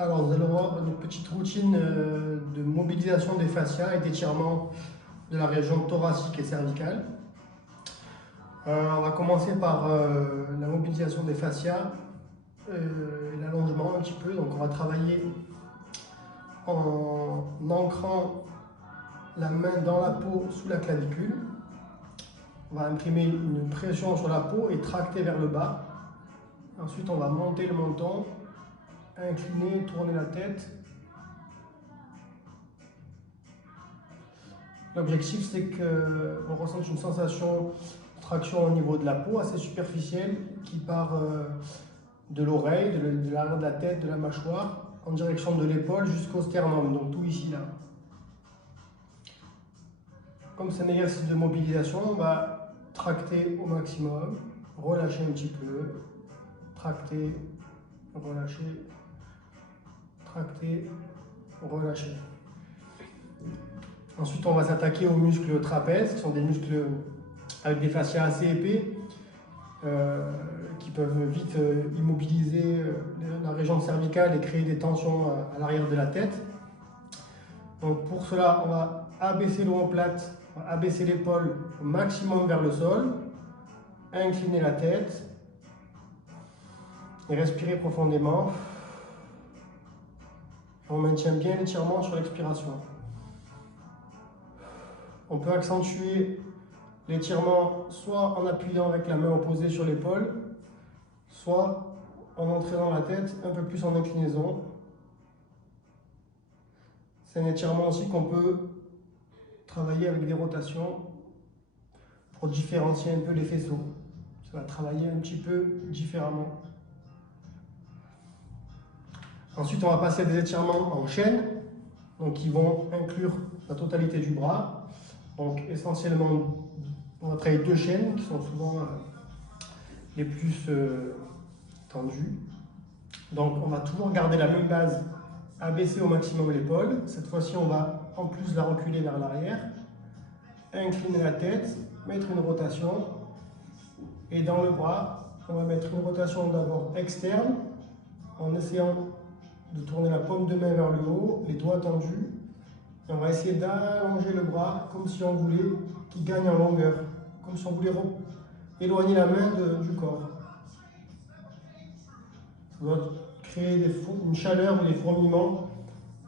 Alors, nous allons voir une petite routine de mobilisation des fascias et d'étirement de la région thoracique et cervicale. On va commencer par la mobilisation des fascias et l'allongement un petit peu. Donc, on va travailler en ancrant la main dans la peau sous la clavicule. On va imprimer une pression sur la peau et tracter vers le bas. Ensuite, on va monter le menton, incliner, tourner la tête. L'objectif, c'est qu'on ressente une sensation de traction au niveau de la peau assez superficielle qui part de l'oreille, de l'arrière de la tête, de la mâchoire, en direction de l'épaule jusqu'au sternum, donc tout ici là. Comme c'est un exercice de mobilisation, on va tracter au maximum, relâcher un petit peu, tracter, relâcher, tracter, relâcher. Ensuite, on va s'attaquer aux muscles trapèzes, qui sont des muscles avec des fascias assez épais, qui peuvent vite immobiliser la région cervicale et créer des tensions à l'arrière de la tête. Donc pour cela, on va abaisser l'omoplate, abaisser l'épaule au maximum vers le sol, incliner la tête et respirer profondément. On maintient bien l'étirement sur l'expiration. On peut accentuer l'étirement soit en appuyant avec la main opposée sur l'épaule, soit en entraînant la tête un peu plus en inclinaison. C'est un étirement aussi qu'on peut travailler avec des rotations pour différencier un peu les faisceaux. Ça va travailler un petit peu différemment. Ensuite, on va passer à des étirements en chaîne, donc qui vont inclure la totalité du bras. Donc essentiellement, on va travailler deux chaînes qui sont souvent les plus tendues. Donc on va toujours garder la même base, abaisser au maximum l'épaule. Cette fois-ci, on va en plus la reculer vers l'arrière, incliner la tête, mettre une rotation. Et dans le bras, on va mettre une rotation d'abord externe, en essayant de tourner la paume de main vers le haut, les doigts tendus. Et on va essayer d'allonger le bras comme si on voulait qu'il gagne en longueur, comme si on voulait éloigner la main du corps. Ça doit créer une chaleur ou des fourmillements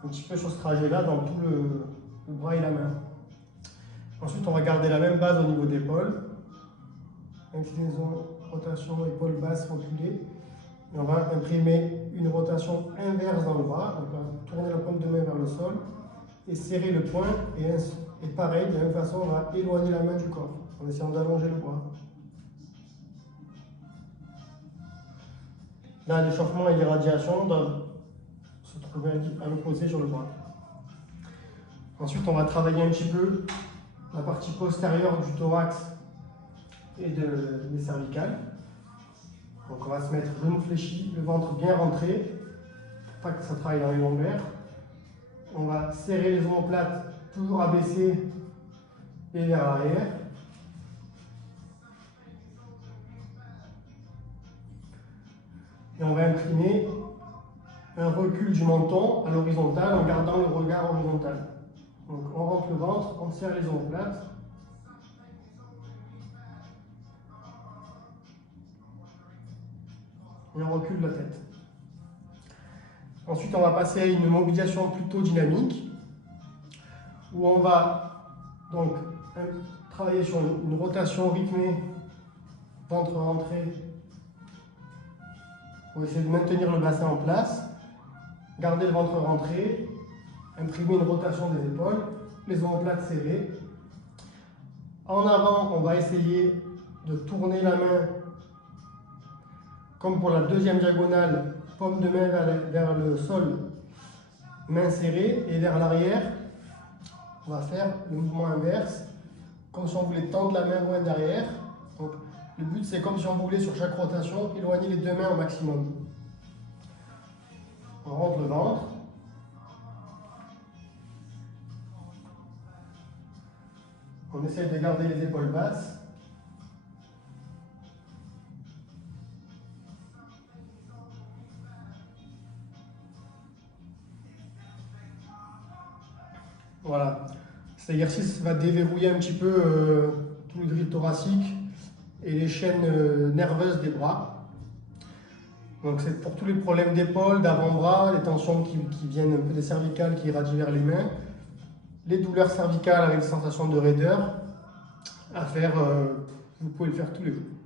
un petit peu sur ce trajet-là dans tout le bras et la main. Ensuite, on va garder la même base au niveau de l'épaule. Inclinaison, rotation, épaule basse, reculée. Et on va imprimer une rotation inverse dans le bras. Donc, on va tourner la paume de main vers le sol et serrer le poing. Et pareil, de la même façon, on va éloigner la main du corps en essayant d'allonger le bras. Là, l'échauffement et l'irradiation doivent se trouver à l'opposé sur le bras. Ensuite, on va travailler un petit peu la partie postérieure du thorax et des cervicales. Donc, on va se mettre genou fléchi, le ventre bien rentré, pour pas que ça travaille dans les lombaires. On va serrer les omoplates, toujours abaissées et vers l'arrière. Et on va imprimer un recul du menton à l'horizontale en gardant le regard horizontal. Donc on rentre le ventre, on serre les omoplates. Et on recule la tête. Ensuite, on va passer à une mobilisation plutôt dynamique, où on va donc travailler sur une rotation rythmée, ventre rentré, pour essayer de maintenir le bassin en place, garder le ventre rentré, imprimer une rotation des épaules, les omoplates serrées. En avant, on va essayer de tourner la main comme pour la deuxième diagonale, paume de main vers le sol, main serrée, et vers l'arrière, on va faire le mouvement inverse, comme si on voulait tendre la main loin derrière. Donc, le but, c'est comme si on voulait, sur chaque rotation, éloigner les deux mains au maximum. On rentre le ventre. On essaie de garder les épaules basses. Voilà. Cet exercice va déverrouiller un petit peu tout le grille thoracique et les chaînes nerveuses des bras. Donc c'est pour tous les problèmes d'épaule, d'avant-bras, les tensions qui viennent un peu des cervicales qui irradient vers les mains, les douleurs cervicales avec des sensations de raideur à faire, vous pouvez le faire tous les jours.